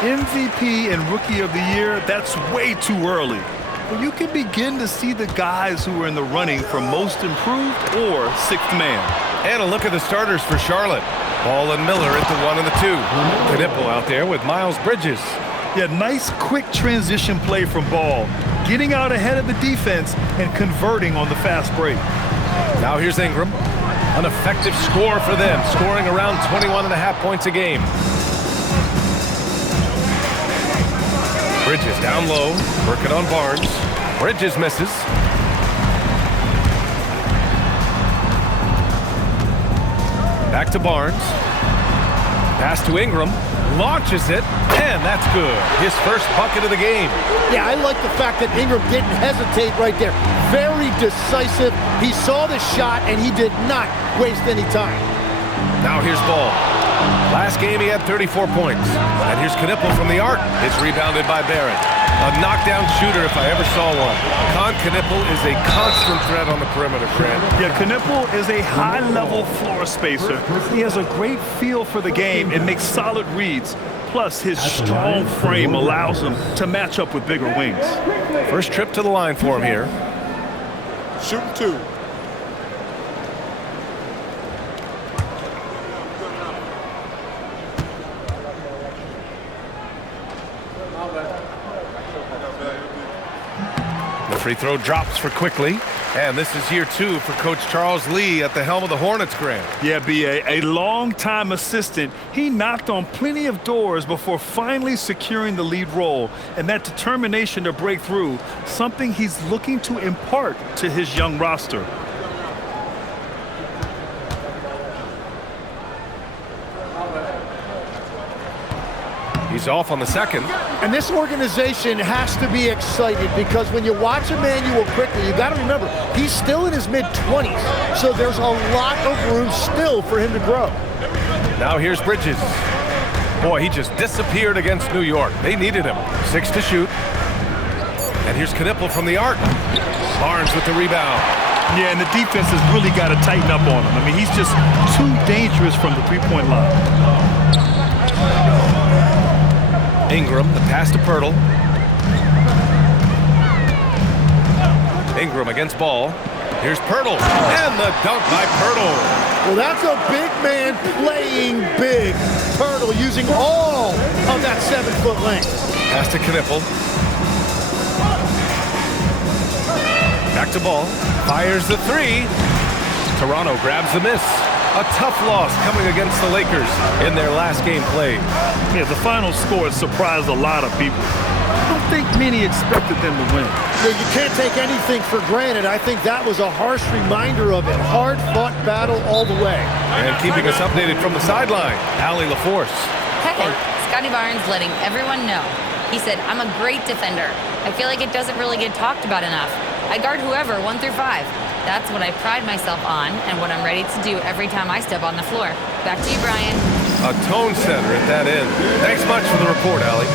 MVP and Rookie of the Year, that's way too early. But you can begin to see the guys who are in the running for Most Improved or Sixth Man. And a look at the starters for Charlotte. Ball and Miller at the 1 and the 2. Knipple out there with Miles Bridges. Yeah, nice quick transition play from Ball, getting out ahead of the defense and converting on the fast break. Now here's Ingram. An effective score for them, scoring around 21.5 points a game. Bridges down low, working on Barnes. Bridges misses. Back to Barnes. Pass to Ingram. Launches it, and that's good. His first bucket of the game. Yeah, I like the fact that Ingram didn't hesitate right there. Very decisive. He saw the shot, and he did not waste any time. Now here's Ball. Last game he had 34 points. And here's Knipple from the arc. It's rebounded by Barrett. A knockdown shooter if I ever saw one. Knipple is a constant threat on the perimeter, Grant. Yeah, Knipple is a high-level floor spacer. He has a great feel for the game and makes solid reads. Plus, his strong frame allows him to match up with bigger wings. First trip to the line for him here. Shooting 2. Free throw drops for Quickly. And this is year 2 for Coach Charles Lee at the helm of the Hornets, Grant. Yeah, B.A., a long-time assistant. He knocked on plenty of doors before finally securing the lead role. And that determination to break through, something he's looking to impart to his young roster. He's off on the second. And this organization has to be excited because when you watch Emmanuel Quickly, you got to remember, he's still in his mid-20s. So there's a lot of room still for him to grow. Now here's Bridges. Boy, he just disappeared against New York. They needed him. 6 to shoot. And here's Knipple from the arc. Barnes with the rebound. Yeah, and the defense has really got to tighten up on him. I mean, he's just too dangerous from the three-point line. Ingram, the pass to Pirtle. Ingram against Ball. Here's Pirtle, and the dunk by Pirtle. Well, that's a big man playing big. Pirtle using all of that 7-foot length. Pass to Knipple. Back to Ball. Fires the 3. Toronto grabs the miss. A tough loss coming against the Lakers in their last game played. Yeah, the final score surprised a lot of people. I don't think many expected them to win. Yeah, you can't take anything for granted. I think that was a harsh reminder of it. Hard-fought battle all the way. And keeping us updated from the sideline, Allie LaForce. Hey, Scotty Barnes letting everyone know. He said, I'm a great defender. I feel like it doesn't really get talked about enough. I guard whoever, 1 through 5. That's what I pride myself on and what I'm ready to do every time I step on the floor. Back to you, Brian. A tone setter at that end. Thanks much for the report, Allie.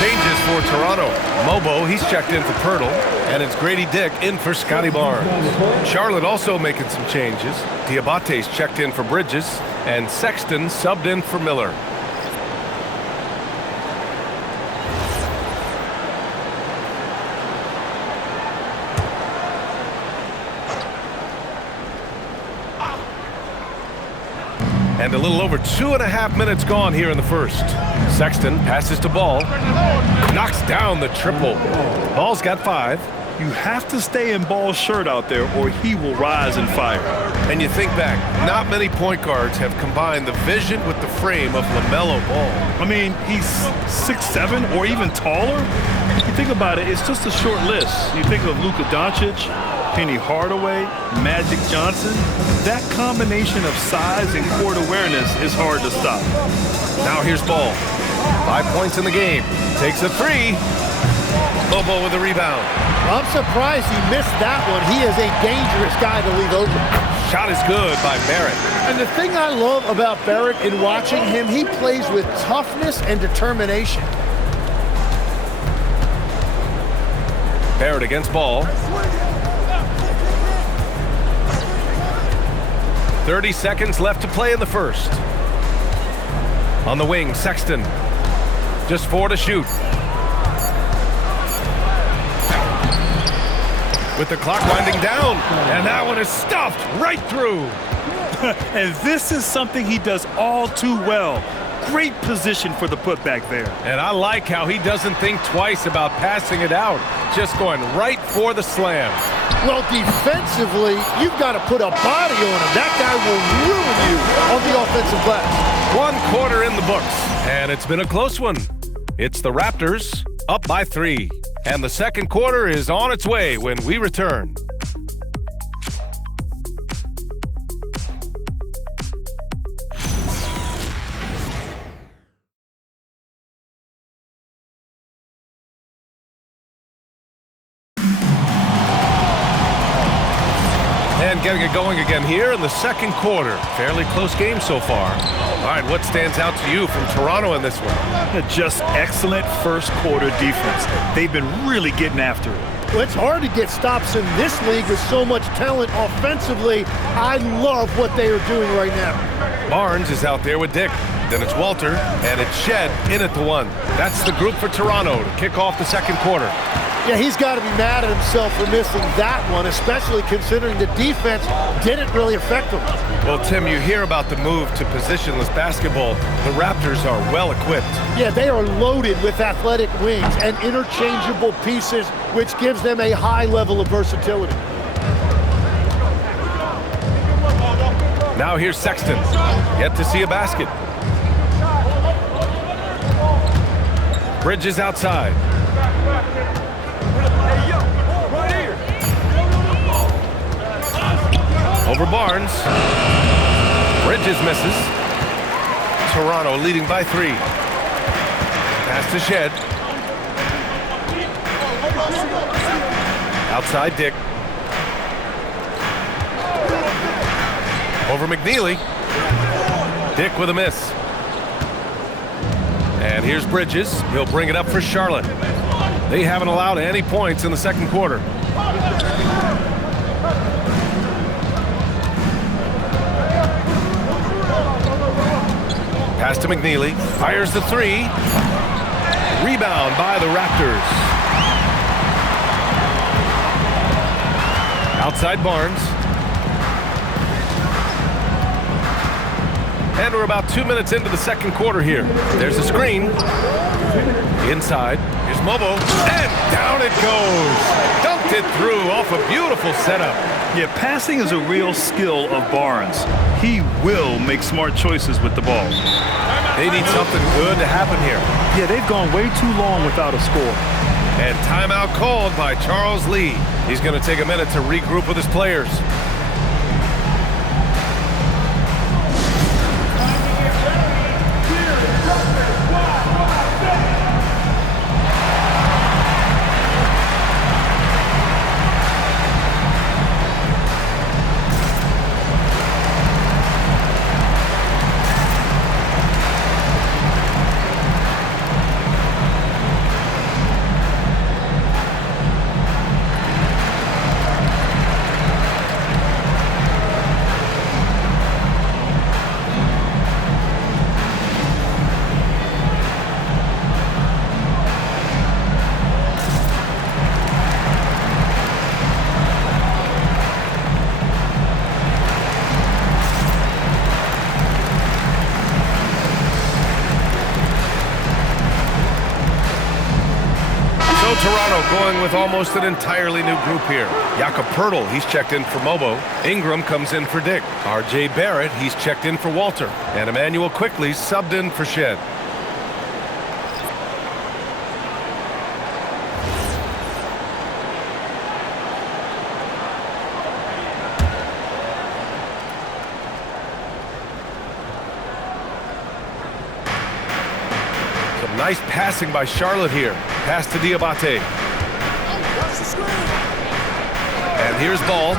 Changes for Toronto. Mobo, he's checked in for Pirtle, and it's Grady Dick in for Scotty Barnes. Charlotte also making some changes. Diabate's checked in for Bridges, and Sexton subbed in for Miller. And a little over 2.5 minutes gone here in the first. Sexton passes to Ball. Knocks down the triple. Ball's got 5. You have to stay in Ball's shirt out there or he will rise and fire. And you think back, not many point guards have combined the vision with the frame of LaMelo Ball. I mean, he's 6'7" or even taller. You think about it, it's just a short list. You think of Luka Doncic, Penny Hardaway, Magic Johnson. That combination of size and court awareness is hard to stop. Now here's Ball. 5 points in the game. Takes a 3. Bobo with a rebound. I'm surprised he missed that one. He is a dangerous guy to leave open. Shot is good by Barrett. And the thing I love about Barrett in watching him, he plays with toughness and determination. Barrett against Ball. 30 seconds left to play in the first. On the wing, Sexton. Just 4 to shoot. With the clock winding down, and that one is stuffed right through. And this is something he does all too well. Great position for the putback there. And I like how he doesn't think twice about passing it out, just going right for the slam. Well, defensively, you've got to put a body on him. That guy will ruin you on the offensive glass. 1 quarter in the books, and it's been a close one. It's the Raptors up by 3. And the second quarter is on its way when we return. And getting it going again here in the second quarter. Fairly close game so far. All right, what stands out to you from Toronto in this one? Just excellent first quarter defense. They've been really getting after it. Well, it's hard to get stops in this league with so much talent offensively. I love what they are doing right now. Barnes is out there with Dick. Then it's Walter, and it's Shed in at the 1. That's the group for Toronto to kick off the second quarter. Yeah, he's got to be mad at himself for missing that one, especially considering the defense didn't really affect him. Well, Tim, you hear about the move to positionless basketball. The Raptors are well equipped. Yeah, they are loaded with athletic wings and interchangeable pieces, which gives them a high level of versatility. Now here's Sexton. Yet to see a basket. Bridges outside. Over Barnes. Bridges misses. Toronto leading by 3. Pass to Shed. Outside Dick. Over McNeely. Dick with a miss. And here's Bridges. He'll bring it up for Charlotte. They haven't allowed any points in the second quarter. Pass to McNeely. Fires the 3. Rebound by the Raptors. Outside Barnes. And we're about 2 minutes into the second quarter here. There's a screen. Inside. Here's Mobo. And down it goes. Dunked it through off a beautiful setup. Yeah, passing is a real skill of Barnes. He will make smart choices with the ball. They need something good to happen here. Yeah, they've gone way too long without a score. And timeout called by Charles Lee. He's going to take a minute to regroup with his players. Toronto going with almost an entirely new group here. Jakob Poeltl, he's checked in for Mobo. Ingram comes in for Dick. R.J. Barrett, he's checked in for Walter. And Emmanuel Quickly subbed in for Shed. Nice passing by Charlotte here. Pass to Diabate. And here's Ball.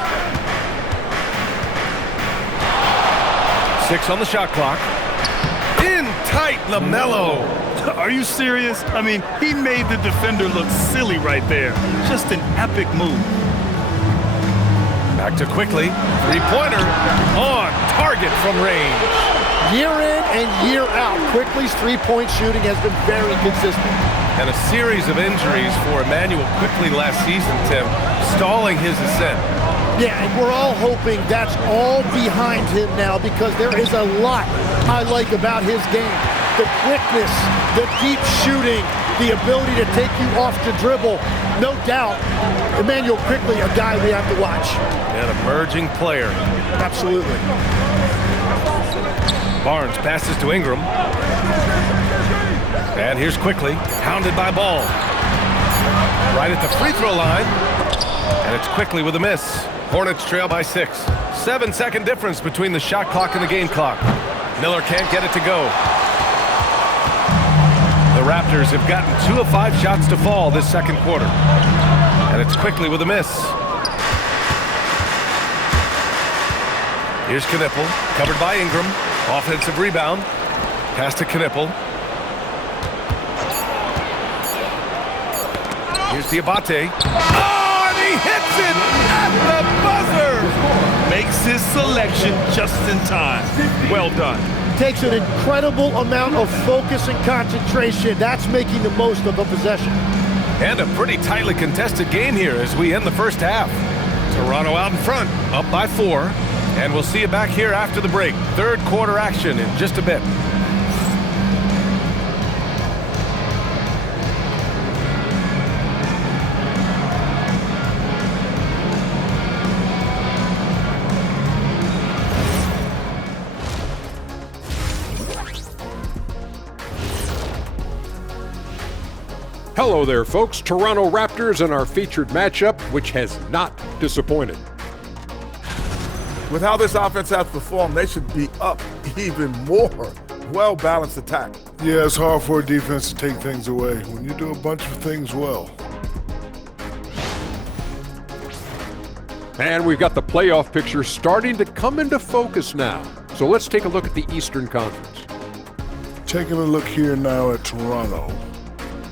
6 on the shot clock. In tight, LaMelo. Are you serious? I mean, he made the defender look silly right there. Just an epic move. Back to Quickly. Three-pointer on target from range. Year in and year out, Quickly's three-point shooting has been very consistent. And a series of injuries for Emmanuel Quickly last season, Tim, stalling his ascent. Yeah, and we're all hoping that's all behind him now because there is a lot I like about his game. The quickness, the deep shooting, the ability to take you off the dribble. No doubt, Emmanuel Quickly, a guy we have to watch. An emerging player. Absolutely. Barnes passes to Ingram. And here's Quickly, hounded by Ball. Right at the free throw line. And it's Quickly with a miss. Hornets trail by 6. 7-second difference between the shot clock and the game clock. Miller can't get it to go. The Raptors have gotten 2 of 5 shots to fall this second quarter. And it's Quickly with a miss. Here's Knipple, covered by Ingram. Offensive rebound. Pass to Knipple. Here's Diabate. Oh, and he hits it at the buzzer! Makes his selection just in time. Well done. Takes an incredible amount of focus and concentration. That's making the most of a possession. And a pretty tightly contested game here as we end the first half. Toronto out in front, up by 4. And we'll see you back here after the break. Third quarter action in just a bit. Hello there, folks. Toronto Raptors and our featured matchup, which has not disappointed. With how this offense has performed, they should be up even more. Well-balanced attack. Yeah, it's hard for a defense to take things away when you do a bunch of things well. And we've got the playoff picture starting to come into focus now. So let's take a look at the Eastern Conference. Taking a look here now at Toronto.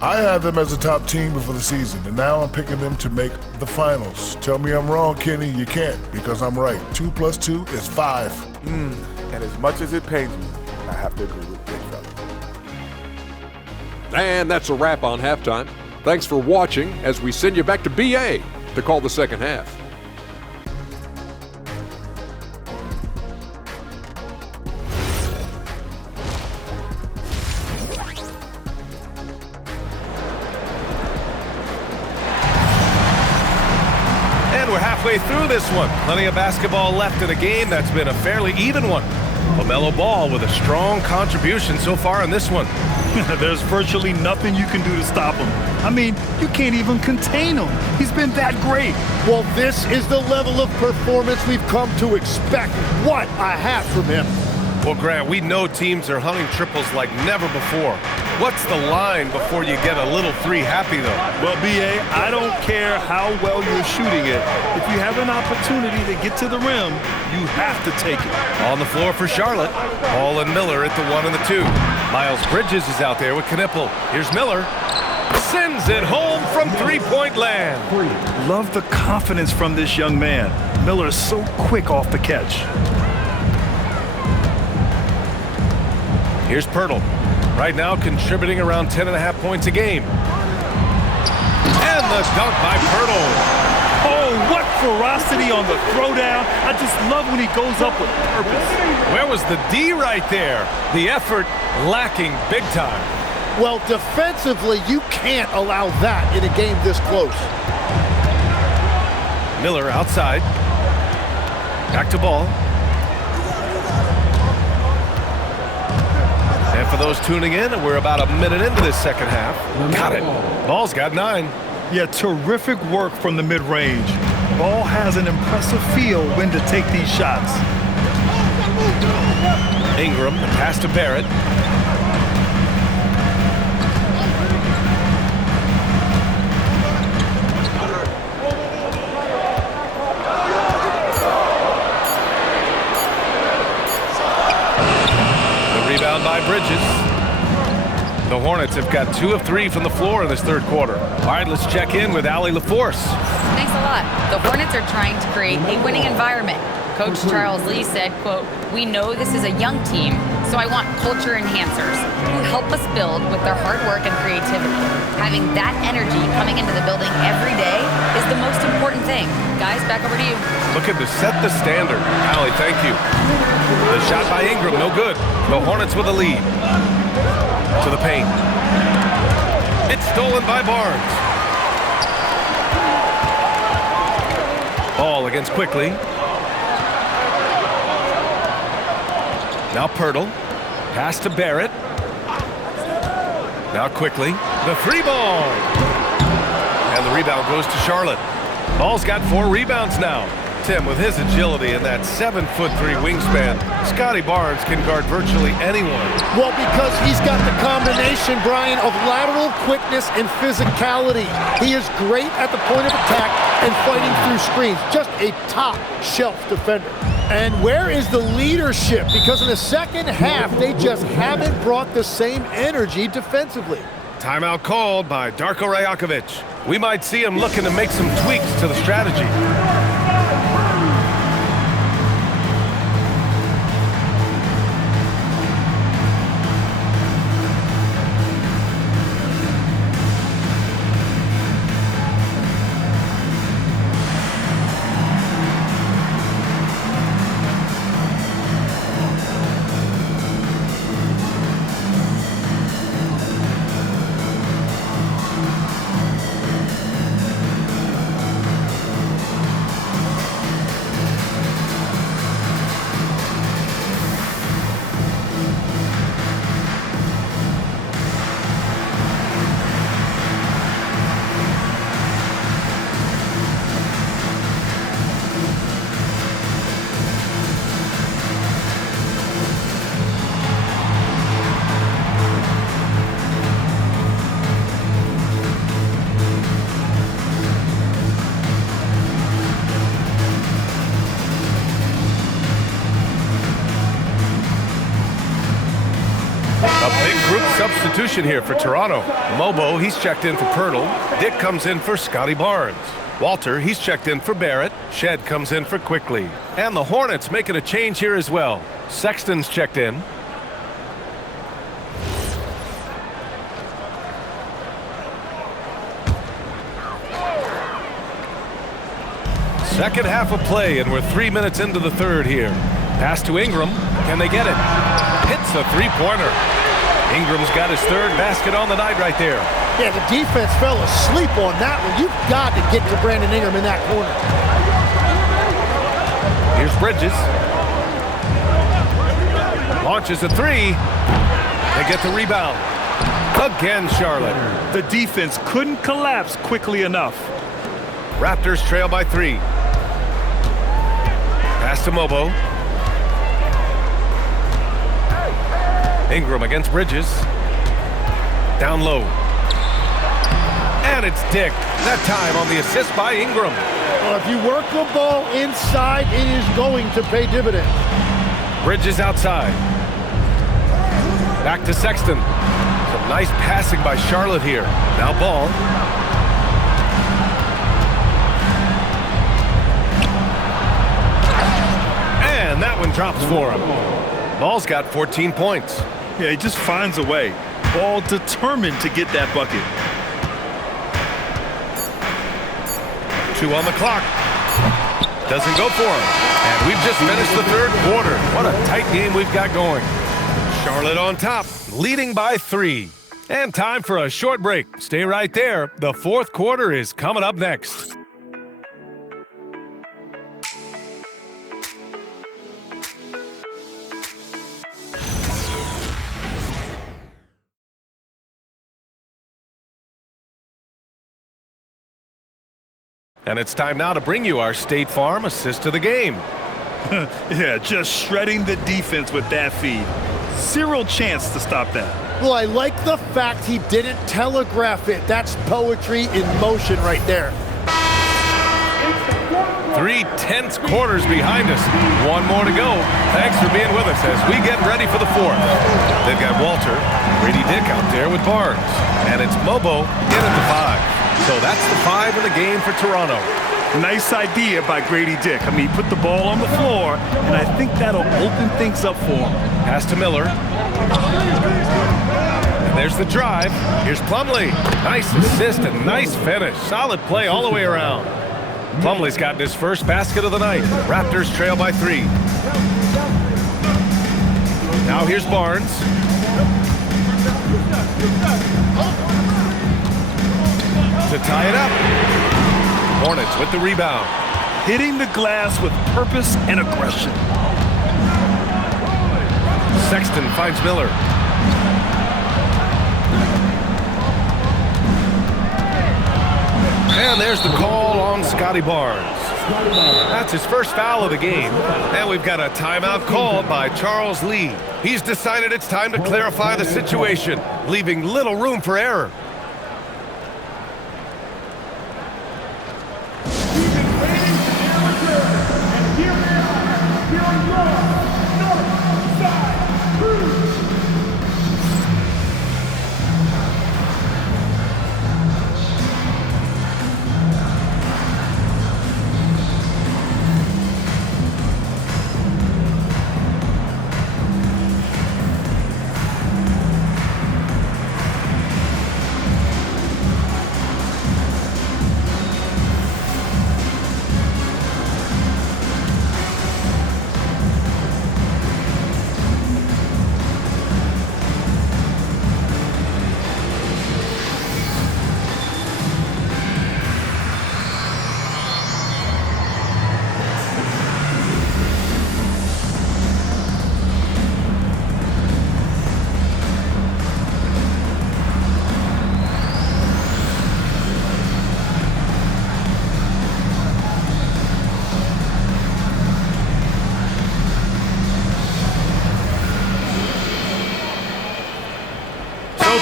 I had them as a top team before the season, and now I'm picking them to make the finals. Tell me I'm wrong, Kenny. You can't, because I'm right. 2 + 2 is 5. And as much as it pains me, I have to agree with Big Fella. And that's a wrap on halftime. Thanks for watching as we send you back to BA to call the second half. Halfway through this one. Plenty of basketball left in a game that's been a fairly even one. LaMelo Ball with a strong contribution so far in this one. There's virtually nothing you can do to stop him. I mean, you can't even contain him. He's been that great. Well, this is the level of performance we've come to expect. What a half from him. Well, Grant, we know teams are hunting triples like never before. What's the line before you get a little 3 happy, though? Well, B.A., I don't care how well you're shooting it. If you have an opportunity to get to the rim, you have to take it. On the floor for Charlotte. Ball and Miller at the 1 and the 2. Miles Bridges is out there with Knipple. Here's Miller. Sends it home from three-point land. Love the confidence from this young man. Miller is so quick off the catch. Here's Poeltl. Right now contributing around 10.5 points a game. And the dunk by Poeltl. Oh, what ferocity on the throwdown. I just love when he goes up with purpose. Where was the D right there? The effort lacking big time. Well, defensively, you can't allow that in a game this close. Miller outside. Back to Ball. And for those tuning in, we're about a minute into this second half. Got it. Ball's got 9. Yeah, terrific work from the mid-range. Ball has an impressive feel when to take these shots. Ingram, the pass to Barrett. Rebound by Bridges. The Hornets have got 2 of 3 from the floor in this third quarter. All right, let's check in with Allie LaForce. Thanks a lot. The Hornets are trying to create a winning environment. Coach Charles Lee said, quote, "We know this is a young team, so I want culture enhancers who help us build with their hard work and creativity. Having that energy coming into the building every day is the most important thing." Guys, back over to you. Looking to set the standard. Allie, thank you. The shot by Ingram, no good. The Hornets with a lead. To the paint. It's stolen by Barnes. Ball against Quickly. Now Pirtle. Pass to Barrett. Now Quickly. The 3 ball. And the rebound goes to Charlotte. Ball's got 4 rebounds now. Tim, with his agility and that 7'3" wingspan, Scotty Barnes can guard virtually anyone. Well, because he's got the combination, Brian, of lateral quickness and physicality. He is great at the point of attack and fighting through screens. Just a top-shelf defender. And where is the leadership? Because in the second half, they just haven't brought the same energy defensively. Timeout called by Darko Rajakovic. We might see him looking to make some tweaks to the strategy. Substitution here for Toronto. Mobo, he's checked in for Pirtle. Dick comes in for Scotty Barnes. Walter, he's checked in for Barrett. Shed comes in for Quickly. And the Hornets making a change here as well. Sexton's checked in. Second half of play, and we're 3 minutes into the third here. Pass to Ingram. Can they get it? Hits a three-pointer. Ingram's got his 3rd basket on the night right there. Yeah, the defense fell asleep on that one. You've got to get to Brandon Ingram in that corner. Here's Bridges. Launches a 3. They get the rebound. Again, Charlotte. The defense couldn't collapse quickly enough. Raptors trail by 3. Pass to Mobo. Ingram against Bridges. Down low. And it's Dick. That time on the assist by Ingram. Well, if you work the ball inside, it is going to pay dividends. Bridges outside. Back to Sexton. Some nice passing by Charlotte here. Now Ball. And that one drops for him. Ball's got 14 points. Yeah, he just finds a way. Ball determined to get that bucket. 2 on the clock. Doesn't go for him. And we've just finished the third quarter. What a tight game we've got going. Charlotte on top, leading by 3. And time for a short break. Stay right there. The fourth quarter is coming up next. And it's time now to bring you our State Farm assist of the game. Yeah, just shredding the defense with that feed. Zero chance to stop that. Well, I like the fact he didn't telegraph it. That's poetry in motion right there. 3 tense quarters behind us. One more to go. Thanks for being with us as we get ready for the fourth. They've got Walter, Grady Dick out there with Barnes. And it's Mobo in at the 5. So that's the 5 in the game for Toronto. Nice idea by Grady Dick. I mean, he put the ball on the floor, and I think that'll open things up for him. Pass to Miller. And there's the drive. Here's Plumlee. Nice assist and nice finish. Solid play all the way around. Plumlee's gotten his first basket of the night. Raptors trail by 3. Now here's Barnes. To tie it up. Hornets with the rebound. Hitting the glass with purpose and aggression. Sexton finds Miller. And there's the call on Scotty Barnes. That's his first foul of the game. And we've got a timeout called by Charles Lee. He's decided it's time to clarify the situation, leaving little room for error.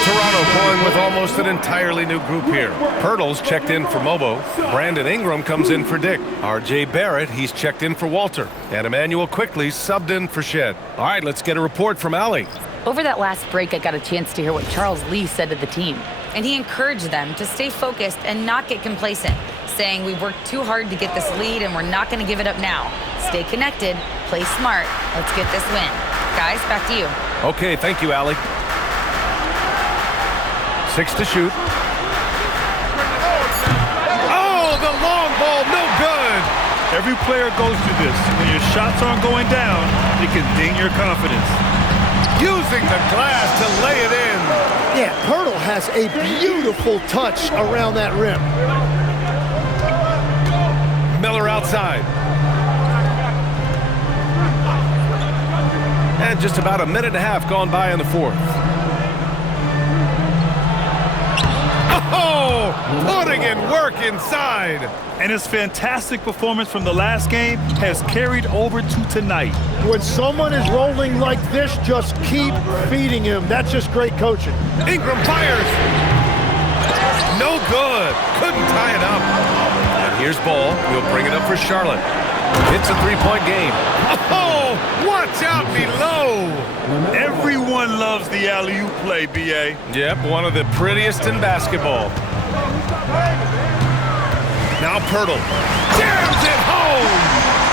Toronto going with almost an entirely new group here. Pirtle's checked in for Mobo. Brandon Ingram comes in for Dick. R.J. Barrett, he's checked in for Walter. And Emmanuel Quickly subbed in for Shed. All right, let's get a report from Allie. Over that last break, I got a chance to hear what Charles Lee said to the team. And he encouraged them to stay focused and not get complacent, saying we worked too hard to get this lead and we're not going to give it up now. Stay connected, play smart, let's get this win. Guys, back to you. Okay, thank you, Allie. 6 to shoot. Oh, the long ball, no good. Every player goes through this. When your shots aren't going down, it can ding your confidence. Using the glass to lay it in. Yeah, Pirtle has a beautiful touch around that rim. Miller outside. And just about a minute and a half gone by in the fourth. Oh, putting in work inside. And his fantastic performance from the last game has carried over to tonight. When someone is rolling like this, just keep feeding him. That's just great coaching. Ingram fires. No good. Couldn't tie it up. And here's Ball. He'll bring it up for Charlotte. It's a three-point game. Oh, watch out below. Everyone loves the alley-oop play, B.A. Yep, one of the prettiest in basketball. Now Pirtle jams it home.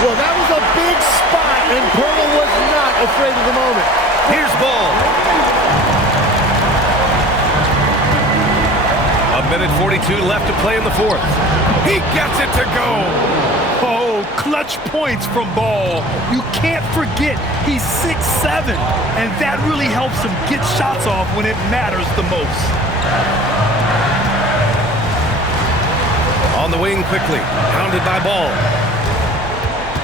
Well, that was a big spot, and Pirtle was not afraid of the moment. Here's Ball. A minute 42 left to play in the fourth. He gets it to go. Oh, clutch points from Ball. You can't forget he's 6'7", and that really helps him get shots off when it matters the most. On the wing quickly, hounded by Ball.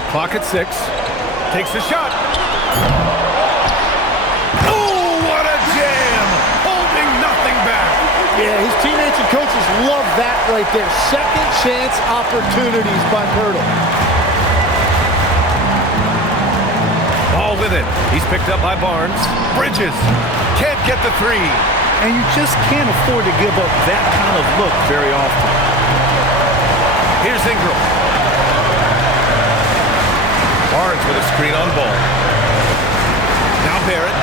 Clock at 6. Takes the shot. Oh, what a jam! Holding nothing back. Yeah, his teammates and coaches love that right there. Second chance opportunities by Pirtle. Ball with it. He's picked up by Barnes. Bridges can't get the 3. And you just can't afford to give up that kind of look very often. Here's Ingram. Barnes with a screen on Ball. Now Barrett.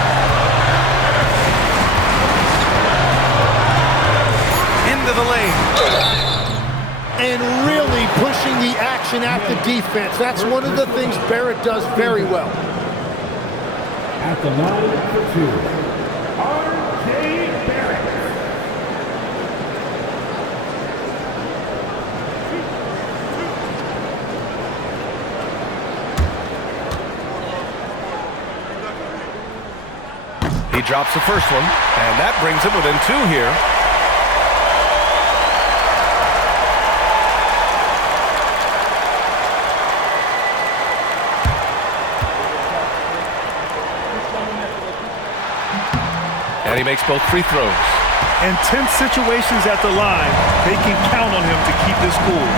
Into the lane. And really pushing the action at the defense. That's one of the things Barrett does very well. At the line for 2, R.J. Barrett. He drops the first one, and that brings him within 2 here. And he makes both free throws. In tense situations at the line, they can count on him to keep his cool.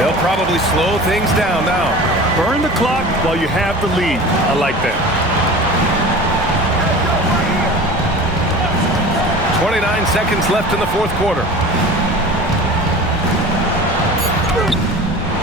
They'll probably slow things down now. Burn the clock while you have the lead. I like that. 29 seconds left in the 4th quarter.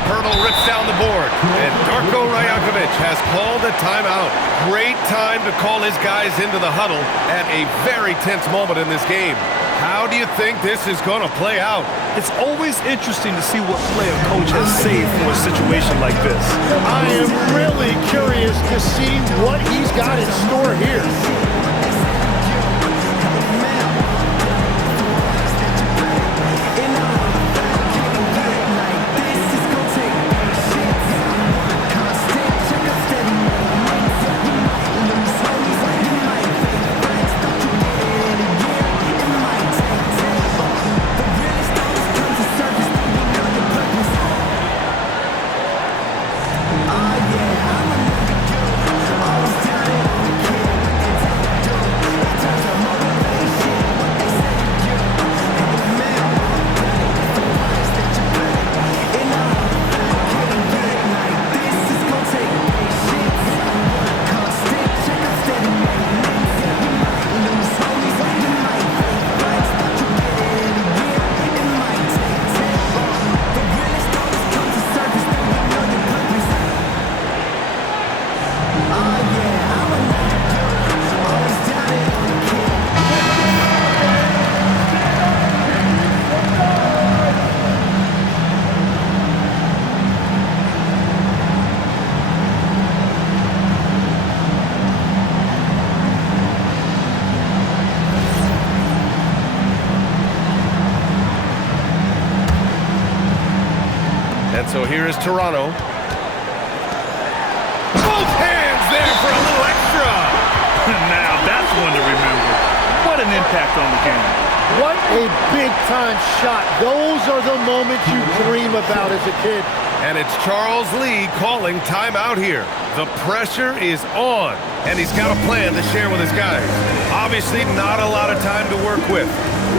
Pirtle rips down the board, and Darko Rajakovic has called a timeout. Great time to call his guys into the huddle at a very tense moment in this game. How do you think this is going to play out? It's always interesting to see what play a coach has saved for a situation like this. I am really curious to see what he's got in store here. So here is Toronto. Both hands there for a little extra. Now that's one to remember. What an impact on the game. What a big-time shot. Those are the moments you dream about as a kid. And it's Charles Lee calling timeout here. The pressure is on, and he's got a plan to share with his guys. Obviously not a lot of time to work with.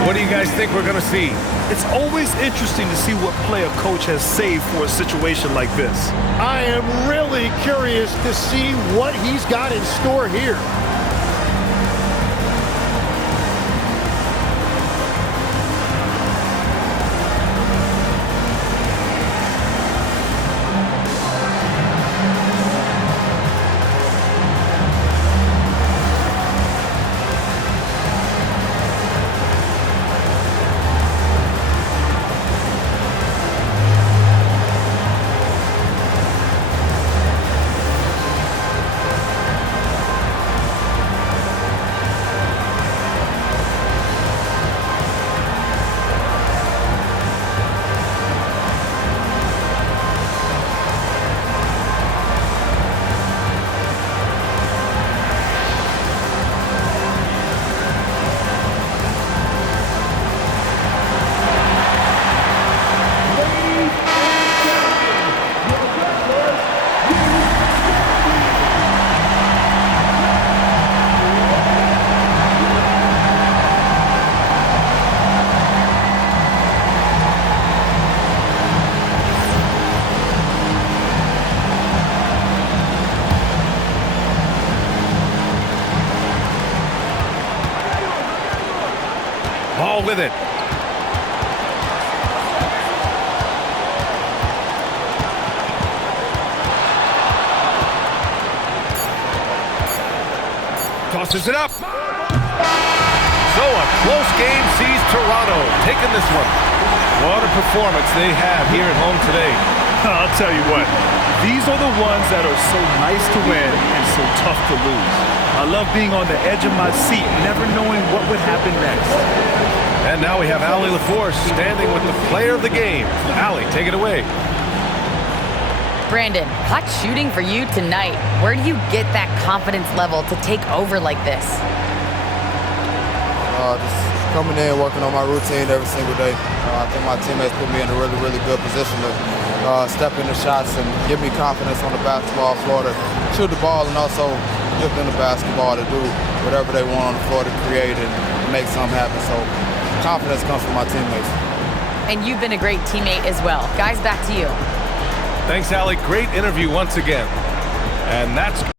What do you guys think we're going to see? It's always interesting to see what play a coach has saved for a situation like this. I am really curious to see what he's got in store here. ball with it. Tosses it up. So a close game sees Toronto taking this one. What a performance they have here at home today. I'll tell you what, these are the ones that are so nice to win and so tough to lose. I love being on the edge of my seat, never knowing what would happen next. And now we have Allie LaForce standing with the player of the game. Allie, take it away. Brandon, hot shooting for you tonight. Where do you get that confidence level to take over like this? Just coming in, working on my routine every single day. I think my teammates put me in a really, really good position to step into shots and give me confidence on the basketball floor to shoot the ball and also give them the basketball to do whatever they want on the floor to create and make something happen. So confidence comes from my teammates. And you've been a great teammate as well. Guys, back to you. Thanks, Allie. Great interview once again. And that's